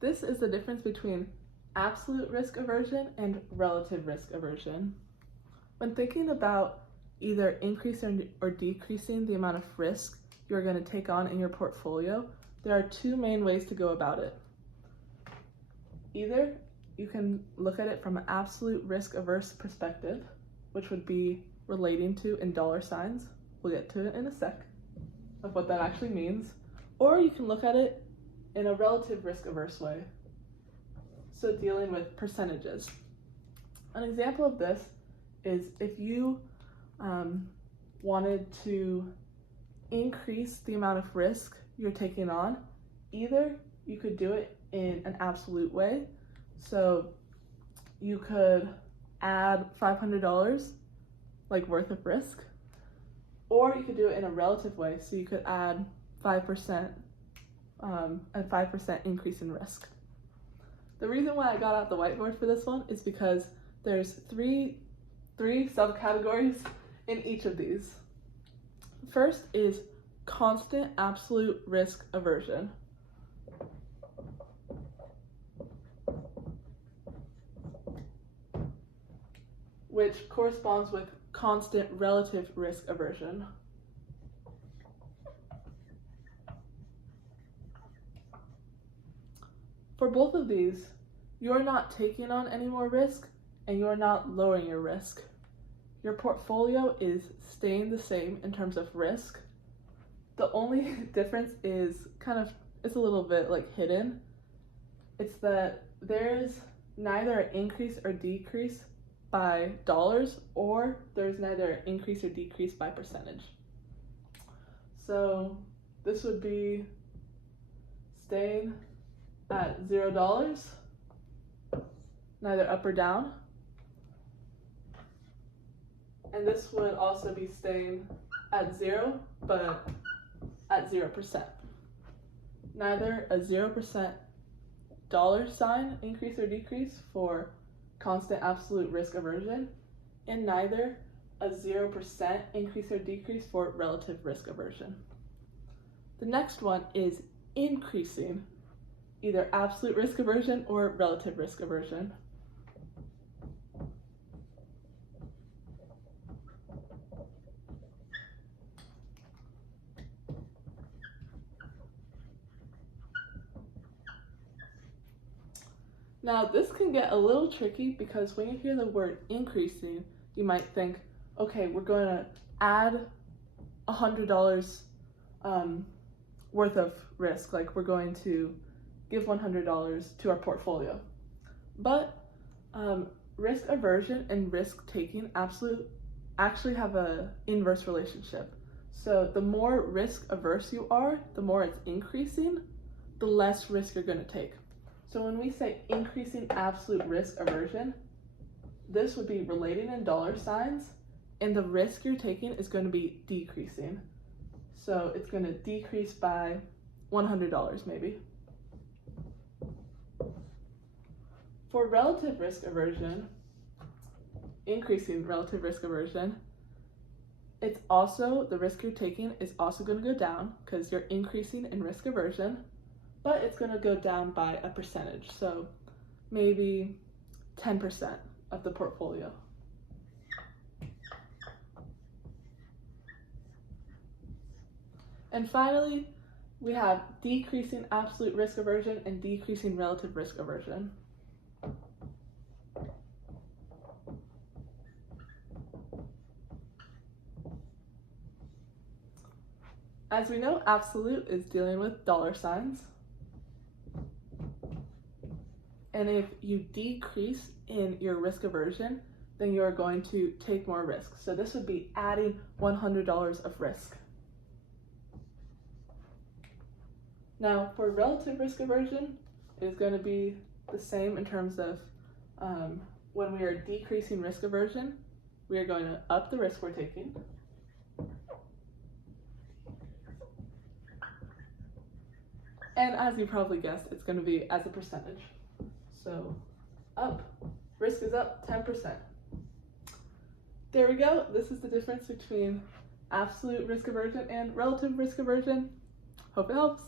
This is the difference between absolute risk aversion and relative risk aversion. When thinking about either increasing or decreasing the amount of risk you're going to take on in your portfolio, there are two main ways to go about it. Either you can look at it from an absolute risk averse perspective, which would be relating to in dollar signs. We'll get to it in a sec of what that actually means. Or you can look at it in a relative risk averse way, so dealing with percentages. An example of this is if you wanted to increase the amount of risk you're taking on, either you could do it in an absolute way, so you could add $500 like worth of risk, or you could do it in a relative way, so you could add 5%, a 5% increase in risk. The reason why I got out the whiteboard for this one is because there's three subcategories in each of these. First is constant absolute risk aversion. Which corresponds with constant relative risk aversion. For both of these, you're not taking on any more risk and you're not lowering your risk. Your portfolio is staying the same in terms of risk. The only difference is it's a little bit like hidden. It's that there's neither an increase or decrease by dollars, or there's neither an increase or decrease by percentage. So this would be staying at $0, neither up or down. And this would also be staying at 0, but at 0%. Neither a 0% dollar sign increase or decrease for constant absolute risk aversion, and neither a 0% increase or decrease for relative risk aversion. The next one is increasing either absolute risk aversion or relative risk aversion. Now this can get a little tricky because when you hear the word increasing, you might think, okay, we're going to add $100 worth of risk, like we're going to give $100 to our portfolio. But risk aversion and risk taking actually have an inverse relationship. So the more risk averse you are, the more it's increasing, the less risk you're going to take. So when we say increasing absolute risk aversion, this would be relating in dollar signs, and the risk you're taking is going to be decreasing. So it's going to decrease by $100 maybe. For relative risk aversion, increasing relative risk aversion, it's also, the risk you're taking is also going to go down because you're increasing in risk aversion, but it's going to go down by a percentage, so maybe 10% of the portfolio. And finally, we have decreasing absolute risk aversion and decreasing relative risk aversion. As we know, absolute is dealing with dollar signs. And if you decrease in your risk aversion, then you're going to take more risk. So this would be adding $100 of risk. Now for relative risk aversion, it is going to be the same in terms of when we are decreasing risk aversion, we are going to up the risk we're taking. And as you probably guessed, it's going to be as a percentage. So up, risk is up 10%. There we go. This is the difference between absolute risk aversion and relative risk aversion. Hope it helps.